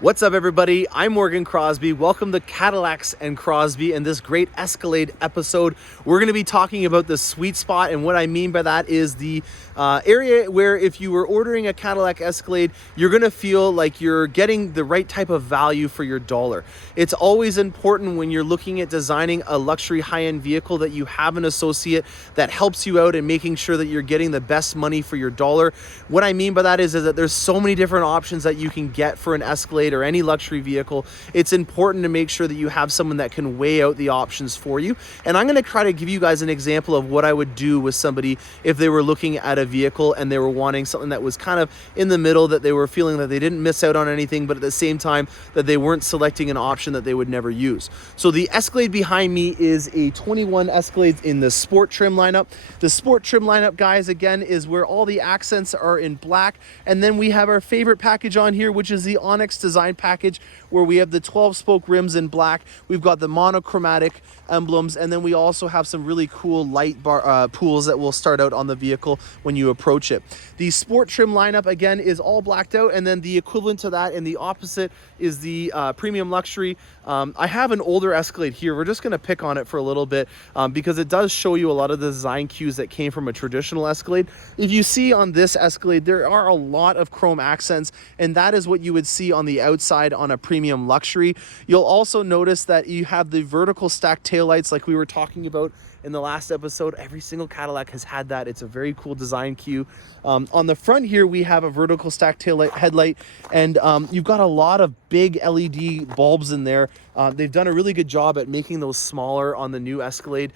What's up, everybody? I'm Morgan Crosbie. Welcome to Cadillacs and Crosbie and this great Escalade episode. We're going to be talking about the sweet spot, and what I mean by that is the area where if you were ordering a Cadillac Escalade, you're going to feel like you're getting the right type of value for your dollar. It's always important when you're looking at designing a luxury high-end vehicle that you have an associate that helps you out in making sure that you're getting the best money for your dollar. What I mean by that is that there's so many different options that you can get for an Escalade or any luxury vehicle. It's important to make sure that you have someone that can weigh out the options for you. And I'm going to try to give you guys an example of what I would do with somebody if they were looking at a vehicle and they were wanting something that was kind of in the middle, that they were feeling that they didn't miss out on anything, but at the same time that they weren't selecting an option that they would never use. So the Escalade behind me is a 21 Escalade in the sport trim lineup. The sport trim lineup, guys, again, is where all the accents are in black. And then we have our favorite package on here, which is the Onyx design package, where we have the 12 spoke rims in black. We've got the monochromatic emblems, and then we also have some really cool light bar pools that will start out on the vehicle when you approach it. The sport trim lineup, again, is all blacked out, and then the equivalent to that in the opposite is the premium luxury. I have an older Escalade here. We're just going to pick on it for a little bit because it does show you a lot of the design cues that came from a traditional Escalade. If you see on this Escalade, there are a lot of chrome accents, and that is what you would see on the outside on a premium luxury. You'll also notice that you have the vertical stacked taillights like we were talking about in the last episode. Every single Cadillac has had that. It's a very cool design cue. On the front here, we have a vertical stacked taillight headlight, and you've got a lot of big LED bulbs in there. They've done a really good job at making those smaller on the new Escalade.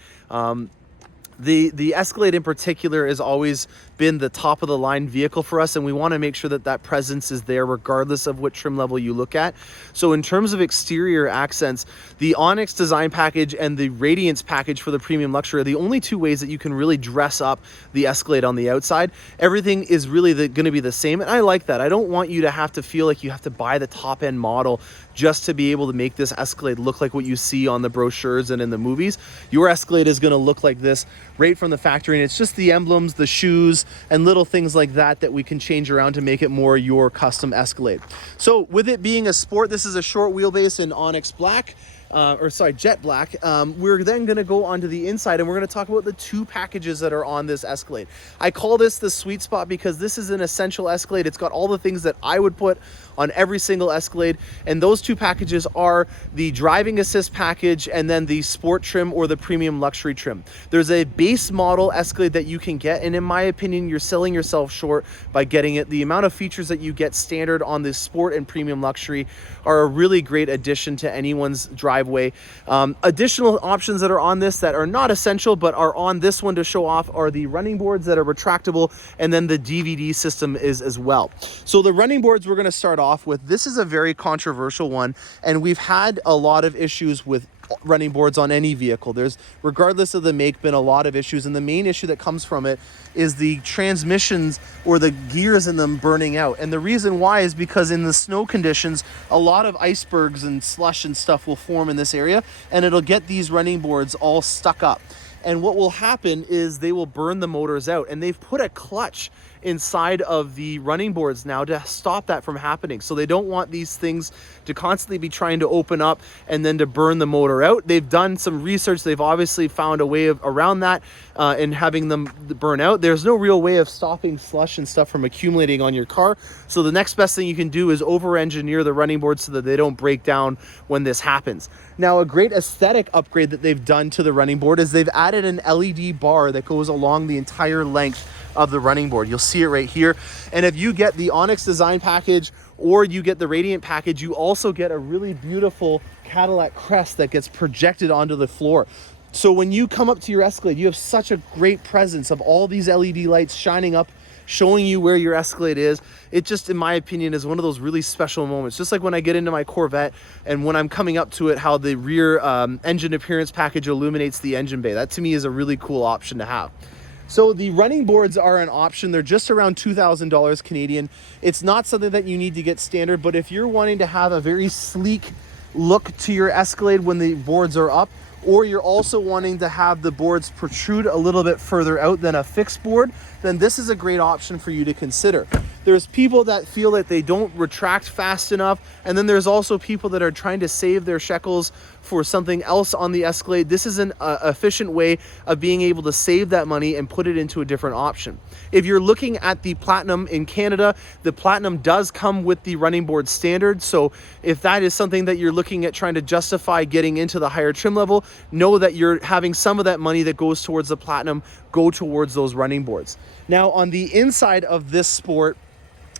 The Escalade in particular has always been the top of the line vehicle for us, and we want to make sure that that presence is there regardless of what trim level you look at. So in terms of exterior accents, the Onyx design package and the Radiance package for the premium luxury are the only two ways that you can really dress up the Escalade on the outside. Everything is really going to be the same, and I like that. I don't want you to have to feel like you have to buy the top end model just to be able to make this Escalade look like what you see on the brochures and in the movies. Your Escalade is going to look like this right from the factory, and it's just the emblems, the shoes, and little things like that that we can change around to make it more your custom Escalade. So with it being a sport, this is a short wheelbase in Onyx black. Jet black. We're then going to go onto the inside, and we're going to talk about the two packages that are on this Escalade. I call this the sweet spot because this is an essential Escalade. It's got all the things that I would put on every single Escalade, and those two packages are the driving assist package and then the sport trim or the premium luxury trim. There's a base model Escalade that you can get, and in my opinion, you're selling yourself short by getting it. The amount of features that you get standard on the sport and premium luxury are a really great addition to anyone's driveway. Additional options that are on this that are not essential but are on this one to show off are the running boards that are retractable, and then the DVD system is as well. So the running boards we're going to start off with. This is a very controversial one, and we've had a lot of issues with running boards on any vehicle. There's, regardless of the make, been a lot of issues, and the main issue that comes from it is the transmissions or the gears in them burning out. And the reason why is because in the snow conditions, a lot of icebergs and slush and stuff will form in this area, and it'll get these running boards all stuck up. And what will happen is they will burn the motors out, and they've put a clutch inside of the running boards now to stop that from happening. So they don't want these things to constantly be trying to open up and then to burn the motor out. They've done some research. They've obviously found a way around that and having them burn out. There's no real way of stopping slush and stuff from accumulating on your car. So the next best thing you can do is over-engineer the running boards so that they don't break down when this happens. Now, a great aesthetic upgrade that they've done to the running board is they've added an LED bar that goes along the entire length of the running board. You'll see it right here. And if you get the Onyx design package or you get the Radiant package, you also get a really beautiful Cadillac crest that gets projected onto the floor. So when you come up to your Escalade, you have such a great presence of all these LED lights shining up, showing you where your Escalade is. It just, in my opinion, is one of those really special moments. Just like when I get into my Corvette and when I'm coming up to it, how the rear engine appearance package illuminates the engine bay. That to me is a really cool option to have. So the running boards are an option. They're just around $2,000 Canadian. It's not something that you need to get standard, but if you're wanting to have a very sleek look to your Escalade when the boards are up, or you're also wanting to have the boards protrude a little bit further out than a fixed board, then this is a great option for you to consider. There's people that feel that they don't retract fast enough, and then there's also people that are trying to save their shekels for something else on the Escalade. This is an efficient way of being able to save that money and put it into a different option. If you're looking at the Platinum in Canada, the Platinum does come with the running board standard. So if that is something that you're looking at trying to justify getting into the higher trim level, know that you're having some of that money that goes towards the Platinum go towards those running boards. Now on the inside of this Sport,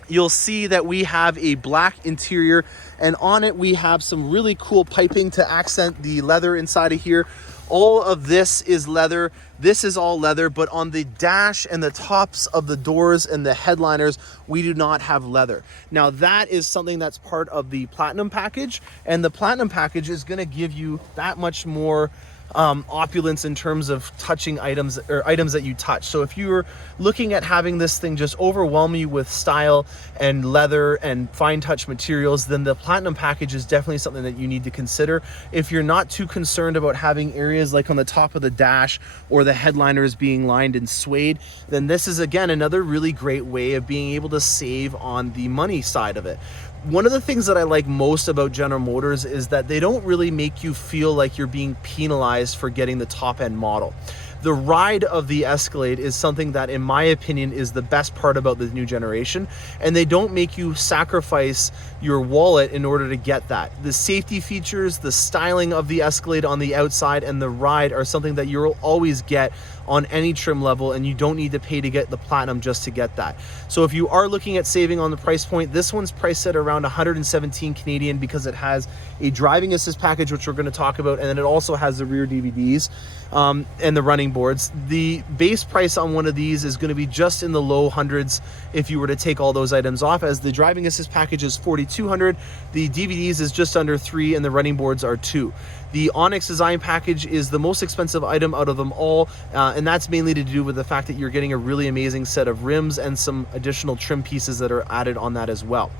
you'll see that we have a black interior, and on it we have some really cool piping to accent the leather inside of here. All of this is leather. This is all leather, but on the dash and the tops of the doors and the headliners, we do not have leather. Now that is something that's part of the Platinum package, and the Platinum package is going to give you that much more opulence in terms of touching items, or items that you touch. So if you're looking at having this thing just overwhelm you with style and leather and fine touch materials, then the Platinum package is definitely something that you need to consider. If you're not too concerned about having areas like on the top of the dash or the headliners being lined in suede, then this is again another really great way of being able to save on the money side of it. One of the things that I like most about General Motors is that they don't really make you feel like you're being penalized for getting the top end model. The ride of the Escalade is something that, in my opinion, is the best part about the new generation, and they don't make you sacrifice your wallet in order to get that. The safety features, the styling of the Escalade on the outside, and the ride are something that you'll always get on any trim level, and you don't need to pay to get the Platinum just to get that. So if you are looking at saving on the price point, this one's priced at around 117 Canadian because it has a driving assist package, which we're going to talk about, and then it also has the rear DVDs and the running boards. The base price on one of these is going to be just in the low hundreds if you were to take all those items off, as the driving assist package is 4,200, the DVDs is just under 3, and the running boards are 2. The Onyx design package is the most expensive item out of them all, and that's mainly to do with the fact that you're getting a really amazing set of rims and some additional trim pieces that are added on that as well.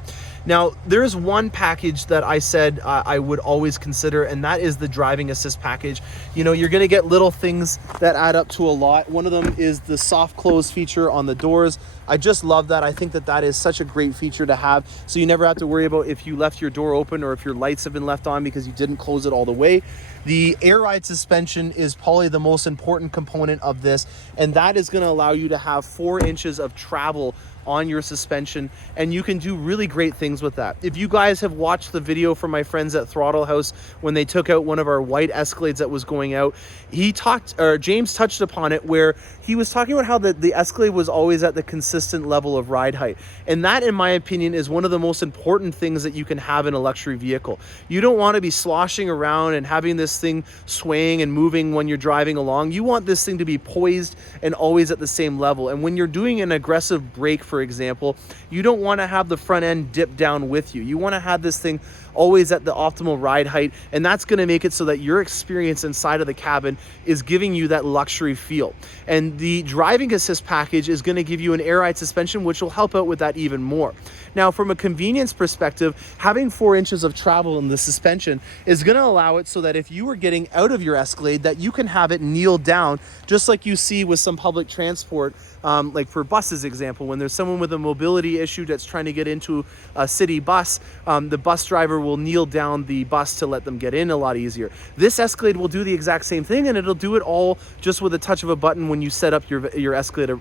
Now, there's one package that I said I would always consider, and that is the driving assist package. You know, you're gonna get little things that add up to a lot. One of them is the soft close feature on the doors. I just love that. I think that that is such a great feature to have, so you never have to worry about if you left your door open or if your lights have been left on because you didn't close it all the way. The air ride suspension is probably the most important component of this, and that is gonna allow you to have 4 inches of travel on your suspension, and you can do really great things with that. If you guys have watched the video from my friends at Throttle House when they took out one of our white Escalades that was going out, James touched upon it, where he was talking about how the Escalade was always at the consistent level of ride height, and that, in my opinion, is one of the most important things that you can have in a luxury vehicle. You don't want to be sloshing around and having this thing swaying and moving when you're driving along. You want this thing to be poised and always at the same level, and when you're doing an aggressive brake, for example, you don't want to have the front end dip down with you. You want to have this thing always at the optimal ride height, and that's going to make it so that your experience inside of the cabin is giving you that luxury feel. And the driving assist package is going to give you an air ride suspension, which will help out with that even more. Now, from a convenience perspective, having 4 inches of travel in the suspension is going to allow it so that if you were getting out of your Escalade, that you can have it kneel down, just like you see with some public transport, like for buses example, when there's someone with a mobility issue that's trying to get into a city bus, the bus driver will kneel down the bus to let them get in a lot easier. This Escalade will do the exact same thing, and it'll do it all just with a touch of a button when you set up your Escalade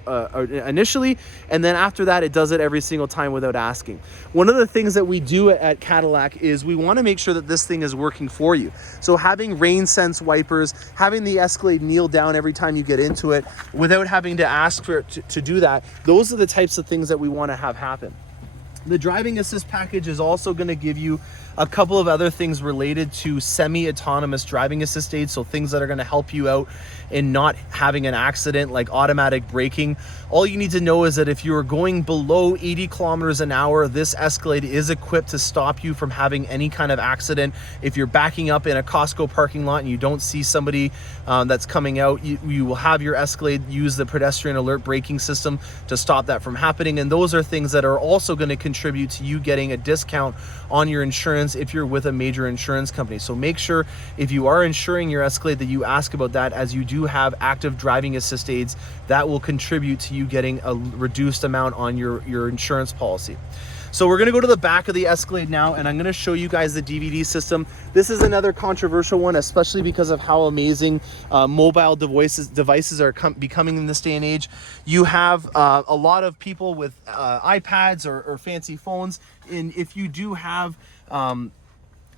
initially, and then after that it does it every single time without asking. One of the things that we do at Cadillac is we want to make sure that this thing is working for you. So having rain sense wipers, having the Escalade kneel down every time you get into it without having to ask for it to do that, those are the types of things that we want to have happen. The driving assist package is also going to give you a couple of other things related to semi-autonomous driving assist aids, so things that are going to help you out in not having an accident, like automatic braking. All you need to know is that if you're going below 80 kilometers an hour, this Escalade is equipped to stop you from having any kind of accident. If you're backing up in a Costco parking lot and you don't see somebody that's coming out, you will have your Escalade use the pedestrian alert braking system to stop that from happening. And those are things that are also going to contribute to you getting a discount on your insurance if you're with a major insurance company. So make sure if you are insuring your Escalade that you ask about that, as you do have active driving assist aids that will contribute to you getting a reduced amount on your insurance policy. So we're going to go to the back of the Escalade now, and I'm going to show you guys the DVD system. This is another controversial one, especially because of how amazing mobile devices are becoming in this day and age. You have a lot of people with iPads or fancy phones, and if you do have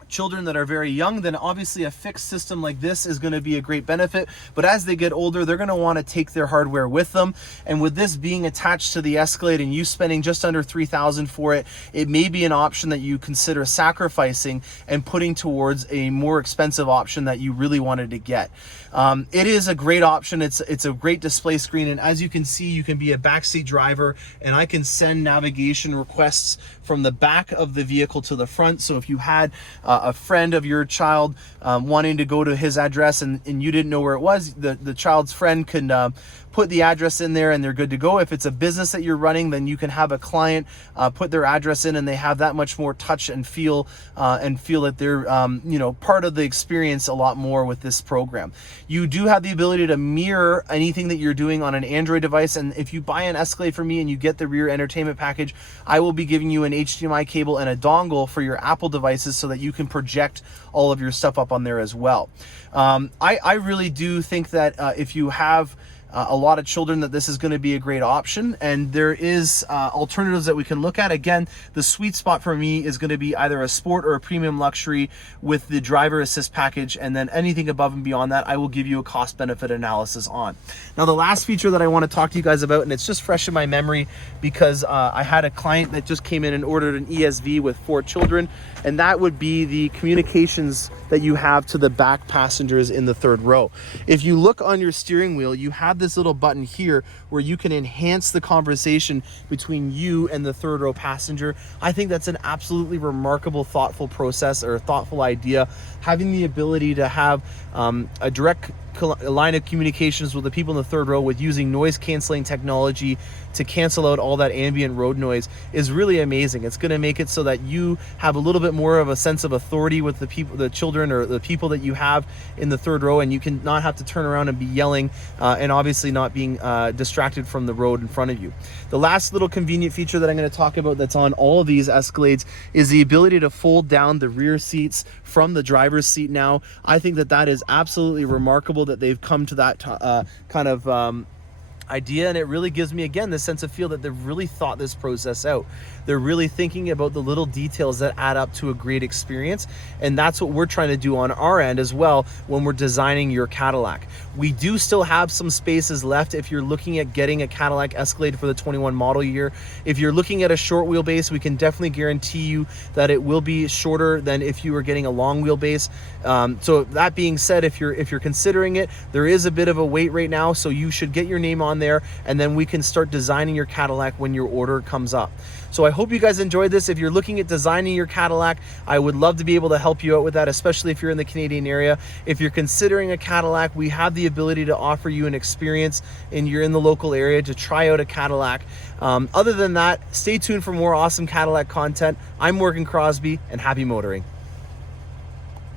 children that are very young, then obviously a fixed system like this is going to be a great benefit. But as they get older, they're going to want to take their hardware with them. And with this being attached to the Escalade and you spending just under $3,000 for it, it may be an option that you consider sacrificing and putting towards a more expensive option that you really wanted to get. It is a great option. It's a great display screen, and as you can see, you can be a backseat driver, and I can send navigation requests from the back of the vehicle to the front. So if you had a friend of your child wanting to go to his address and you didn't know where it was, the child's friend can put the address in there and they're good to go. If it's a business that you're running, then you can have a client put their address in, and they have that much more touch and feel that they're part of the experience a lot more with this program. You do have the ability to mirror anything that you're doing on an Android device, and if you buy an Escalade from me and you get the rear entertainment package, I will be giving you an HDMI cable and a dongle for your Apple devices so that you can project all of your stuff up on there as well. I really do think that if you have a lot of children, that this is going to be a great option, and there is alternatives that we can look at. Again, the sweet spot for me is going to be either a sport or a premium luxury with the driver assist package, and then anything above and beyond that I will give you a cost benefit analysis on. Now the last feature that I want to talk to you guys about, and it's just fresh in my memory because I had a client that just came in and ordered an ESV with 4 children, and that would be the communications that you have to the back passengers in the 3rd row. If you look on your steering wheel, you have this little button here where you can enhance the conversation between you and the 3rd row passenger. I think that's an absolutely remarkable, thoughtful process, or a thoughtful idea. Having the ability to have a direct line of communications with the people in the 3rd row with using noise canceling technology to cancel out all that ambient road noise is really amazing. It's going to make it so that you have a little bit more of a sense of authority with the people, the children, or the people that you have in the 3rd row, and you can not have to turn around and be yelling and obviously not being distracted from the road in front of you. The last little convenient feature that I'm going to talk about that's on all of these Escalades is the ability to fold down the rear seats from the driver's seat now. I think that is absolutely remarkable that they've come to that kind of idea, and it really gives me again the sense of feel that they've really thought this process out. They're really thinking about the little details that add up to a great experience, and that's what we're trying to do on our end as well when we're designing your Cadillac. We do still have some spaces left if you're looking at getting a Cadillac Escalade for the 21 model year. If you're looking at a short wheelbase, we can definitely guarantee you that it will be shorter than if you were getting a long wheelbase. So that being said, if you're considering it, there is a bit of a wait right now, so you should get your name on there, and then we can start designing your Cadillac when your order comes up. So I hope you guys enjoyed this. If you're looking at designing your Cadillac, I would love to be able to help you out with that, especially if you're in the Canadian area. If you're considering a Cadillac, we have the ability to offer you an experience and you're in the local area to try out a Cadillac. Other than that, stay tuned for more awesome Cadillac content. I'm Morgan Crosbie, and happy motoring.